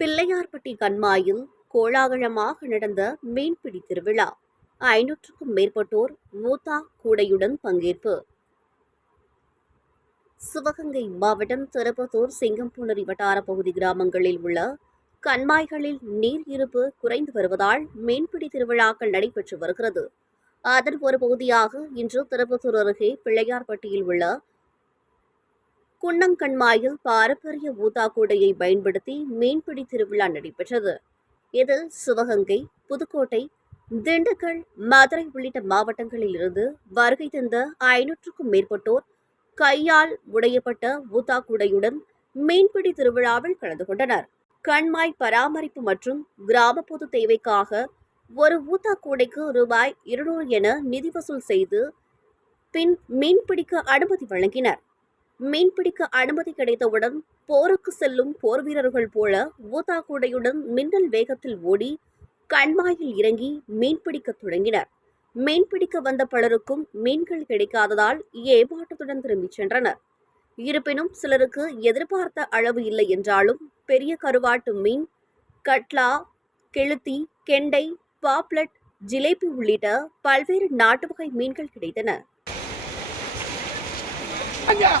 பிள்ளையார்பட்டி கண்மாயில் கோலாகலமாக நடந்த மீன்பிடி திருவிழா. ஐநூற்றுக்கும் மேற்பட்டோர் மூத்தா கூடையுடன் பங்கேற்பு. சிவகங்கை மாவட்டம் திருப்பத்தூர் சிங்கம்பூனரி வட்டார பகுதி கிராமங்களில் உள்ள கண்மாய்களில் நீர் இருப்பு குறைந்து வருவதால் மீன்பிடி திருவிழாக்கள் நடைபெற்று வருகிறது. அதன் ஒரு பகுதியாக இன்று திருப்பத்தூர் அருகே பிள்ளையார்பட்டியில் உள்ள குன்னங்கண்மாயில் பாரம்பரிய ஊத்தாக்கூடையை பயன்படுத்தி மீன்பிடி திருவிழா நடைபெற்றது. இதில் சிவகங்கை புதுக்கோட்டை திண்டுக்கல் மதுரை உள்ளிட்ட மாவட்டங்களில் இருந்து வருகை தந்த ஐநூற்றுக்கும் மேற்பட்டோர் கையால் உடையப்பட்ட ஊத்தாக்கூடையுடன் மீன்பிடி திருவிழாவில் கலந்து கொண்டனர். கண்மாய் பராமரிப்பு மற்றும் கிராம பொது தேவைக்காக ஒரு ஊத்தாக்கூடைக்கு ரூபாய் இருநூறு என நிதி வசூல் செய்து பின் மீன்பிடிக்க அனுமதி வழங்கினர். மீன்பிடிக்க அனுமதி கிடைத்தவுடன் போருக்கு செல்லும் போர் வீரர்கள் போல ஊத்தாக்கூடையுடன் மின்னல் வேகத்தில் ஓடி கண்மாயில் இறங்கி மீன்பிடிக்க தொடங்கினர். மீன்பிடிக்க வந்த பலருக்கும் மீன்கள் கிடைக்காததால் ஏமாற்றத்துடன் திரும்பிச் சென்றனர். இருப்பினும் சிலருக்கு எதிர்பார்த்த அளவு இல்லை என்றாலும் பெரிய கருவாட்டு மீன் கட்லா கெளுத்தி கெண்டை பாப்லட் ஜிலேபி உள்ளிட்ட பல்வேறு நாட்டு வகை மீன்கள் கிடைத்தன. என்ன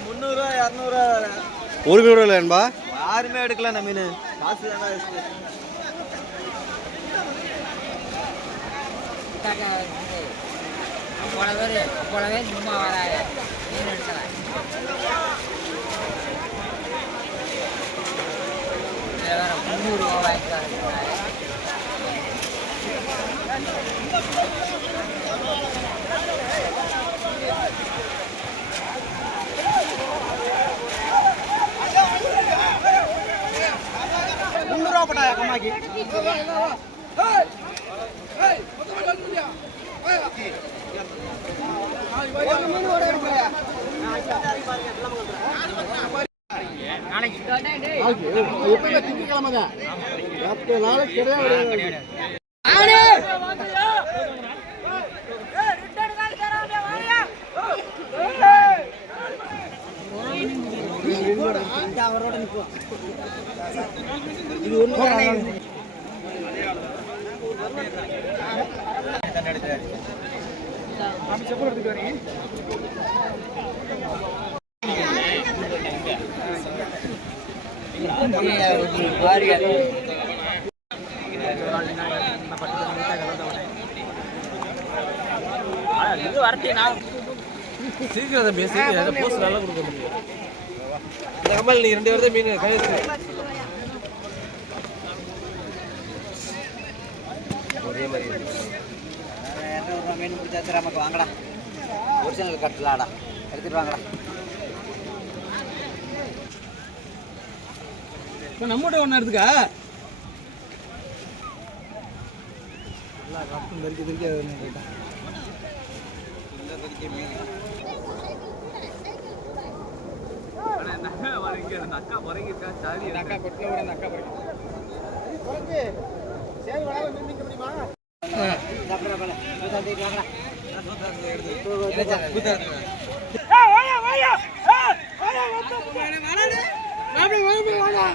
முந்நூறுவா இரநூறுவா ஒரு மீன் கூட இல்லைன்பா யாருமே எடுக்கல நம்ம மீன். காசு. அவ்வளோ பேர் அவ்வளோ பேர் சும்மா வராங்க மீன் எடுக்கலாம் முந்நூறு ரூபா போட்டா கம்மாக்கி மீன் ஓட இதில் வேறு முந்நூறுரூவா வாங்கிட்டு வரேன் முந்நூறுவா போட்டா அம்மாக்கு இது சீக்கிரம் தம்பி சீக்கிரம் போஸ்ட் நல்லா கொடுக்க முடியும் கமல் நீ ரெண்டு பேரும் மீன் கழிச்சு ஒரே மாதிரி மீன் பிடிச்சா நமக்கு வாங்கடா ஒரிஜினல் கட்டலாடா எடுத்துட்டு வாங்கடா இப்போ நம்மகிட்ட ஒன்று எடுத்துக்கா அக்கா பறங்கிருக்கா சாரி அக்கா கொட்டில விட அக்கா பறங்க சரி வளர மீன் முடியுமா வாயா வாயா. வாயா